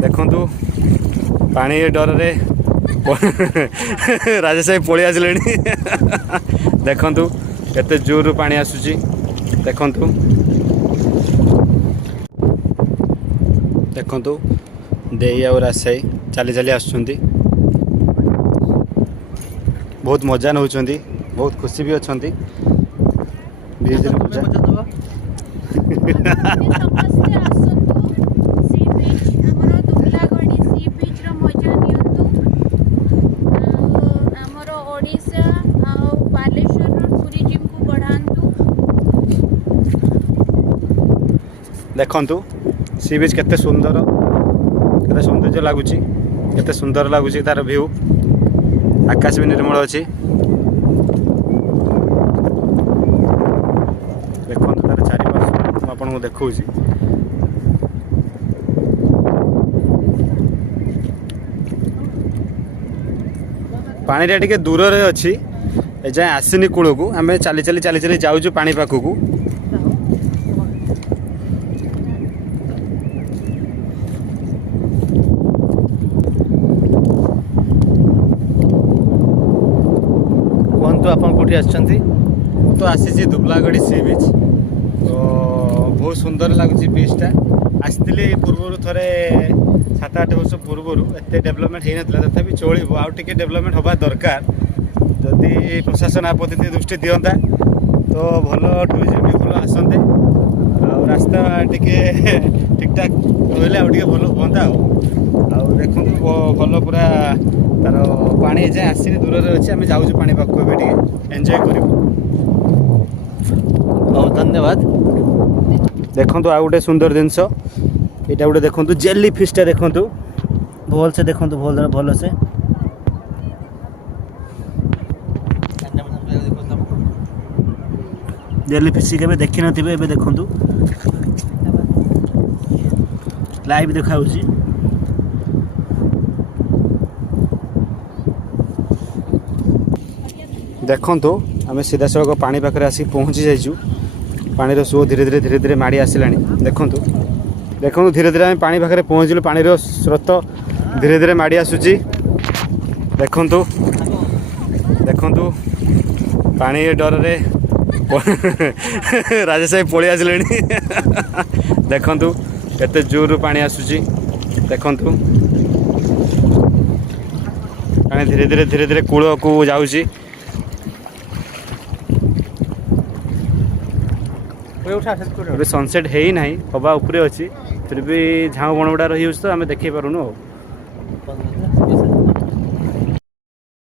देखंतु पानी डर रे राजेश भाई पलि आसिले देखंतु केते जोर पानी आसुची देखंतु देखंतु देई आ राजेश भाई चली चली आसुचंती बहुत मजा नौचंती बहुत खुशी भी अछंती ब्रिज रे मजा देखंतु सी बीच केते सुंदर केते सौंदर्य लगुच केते सुंदर लगुच तार व्यू आकाश भी निर्मल अच्छी देखो तार चारिपार्श्व आपको देखा पानी टे दूर अच्छी एजाए आसनी कूल को आम चली चली चली चली जाऊँ पानी पाखक आप कौटी आसछंती तो आसी दुबलागढ़ी सी बीच तो बहुत सुंदर लगुच बीचटा आसती पूर्व थे 7-8 वर्ष पूर्व एत डेवलपमेंट होता तथापि चलो आउ टे डेवलपमेंट हवा दरकार जदि प्रशासन आ प्रति दृष्टि दिंता तो भल टूरिज्म भी भल आसते रास्ता टिके ठीक ठाक रही भल हाँ देखो भल पूरा तार पानी जाए आसनी दूर अच्छे आम जाऊँ पानी पाखक एंजॉय कर धन्यवाद देखो आ गोटे सुंदर जिनस यहाँ गोटे देखो जेली फिशटा देखो भल से देखो भल से जेली फिश के देखी नथे देखु लाइव देखा देखंतु आम सीधा सड़क पानी पाखे आसिक पहुँची जाइचु पानी सुओ धीरे धीरे धीरे धीरे माड़ी आसिलानी देखंतु देखंतु धीरे धीरे आम पानी पाखे पहुँचलु पानी स्रोत धीरे धीरे माड़ी आसुची देखंतु देखंतु पानी डर रे राजेश भाई पलि आसिले देखंतु केते जोर पानी आसुची देखंतु पानी धीरे धीरे धीरे धीरे कूल को जाऊँगी सनसेट है ही ना हवा उपरे अच्छी फिर भी झाऊ बण गुड़ा रही तो आम देख पारूनु